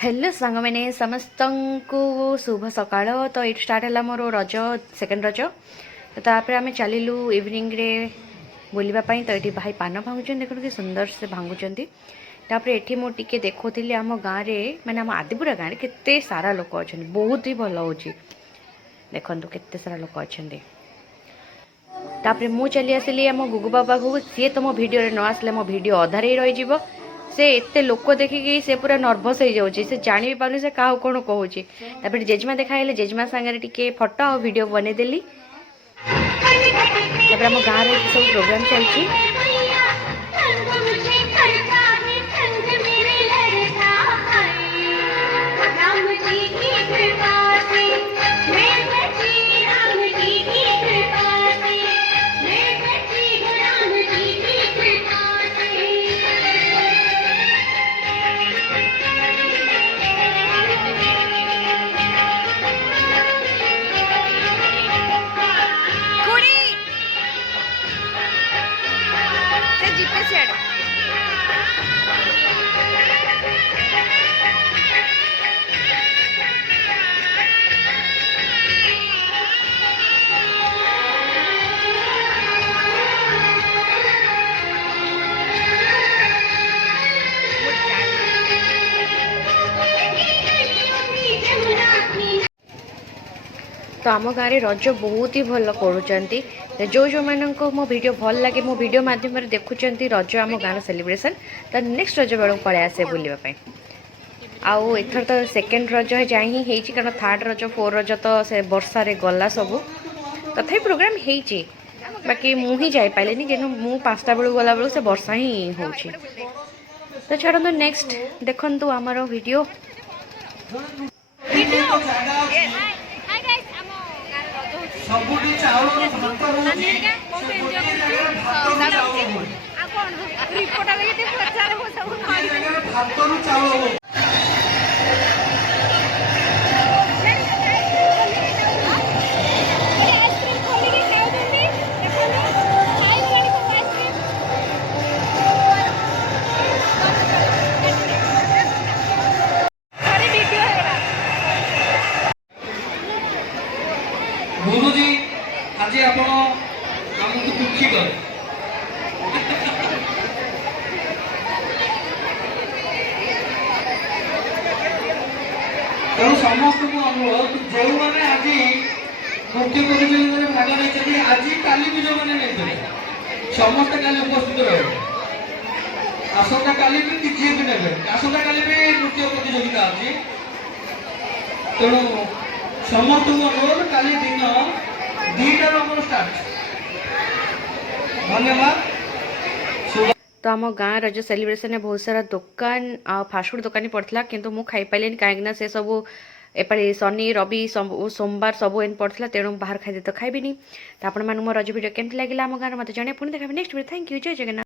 Hello सांग मैंने समस्त को शुभ सकाळ। तो ये स्टार्ट है मोर रज सेकेंड रज। तो तापर आम चलू इवनिंग रे बुलवाई। तो ये भाई पान भांगुन देखो कि सुंदर से भांगुंट। तापर ये मुझे देखुली आम गाँव में मैंने आम आदिपुरा गाँव में केते सारा लोक अच्छा बहुत ही भल हो देखु केते सारा लोक अच्छा। तापर मु चली आसली आम गुगु बाबा को सी तो मो भिडियो न आसले मो भिडियो अधारे ही रही से एते लोक देखिकी से पूरा नर्भस हो जाऊँगी से जानी भी पारुनी से क्या कौन कहूँ। तापर जेजमा देखाइले जेजमा सांगे टिके फोटो और वीडियो बनईदेली। तापर आम गाँव में सब प्रोग्राम चलती। तो आम गाँव में रज बहुत ही भल कर जो जो मान को मो भिड भल लगे मो भिड मध्यम देखुं रज आम गाँव सेलिब्रेशन। तो नेक्स्ट रज बेलू पलि आसे बुलवाई। आउ एथर तो सेकेंड रज जाए ही कारण थर्ड रज फोर रज तो से वर्षा रे गला सबू तथापि प्रोग्राम होती बाकी मुझे जापारे जेनु मु 5टा बेलू गला बेलू से वर्षा ही हो। तो छाड़ू नेक्स्ट देखु आमर वीडियो। सबुठी चाउल भात होउची रिपोर्ट आले के प्रचार हो सब भातरू चाउल हो। गुरुजी आज आपण हमको दुखी कर तेणु समस्त को अनुरोध जो मैंने आज नृत्य प्रतियोगिता भाग नहीं आज काली भी जो मैंने नहीं समस्त काली उपस्थित रहे आसंता काली भी किसी भी ने आसंता काली भी नृत्य प्रतियोगिता अच्छी तेणु समस्त को अनुरोध काली दिन 2 स्टार्ट। धन्यवाद। तो आम गाँव रज सेलिब्रेशन में बहुत सारा दुकान आ फास्टफुड दुकानी पड़ता किंतु मु खाई पारे कहीं से सब एपाली शनि रवि सोमवार सब एन पड़ता तेणु बाहर खाई तो खाइबिनी। तो आपण मो रज भिडियो केमती लगे आम गाँव मत जन पुणी देखा नेक्स्ट वीडियो। Thank you. जय जगन्नाथ।